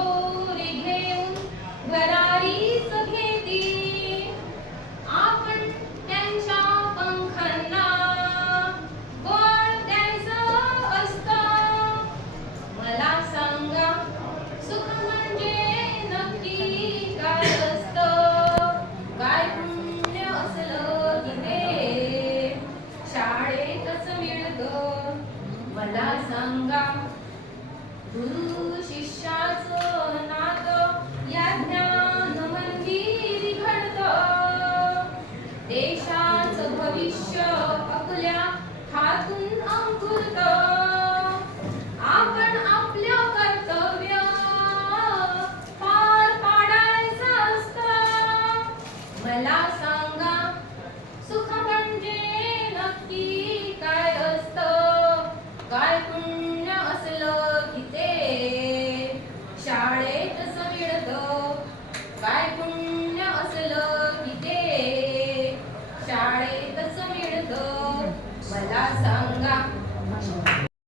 दोरी घेऊन भरारीच घेती आपण त्यांच्या पंखांना बळ द्यायचं असतं. मला सांगा सुख म्हणजे नक्की काय असतं? काय पुण्य असलं की ते शाळेतच मिळतं. मला सांगा गुरु देशाचं भविष्य आपल्या हातून अंकुरत. आपण आपलं कर्तव्य पार पाडायचं असतं. मला सांगा सुख म्हणजे नक्की काय असत? काय पुण्य असलं की ते? शाळेतच मिळतं काय 那那时。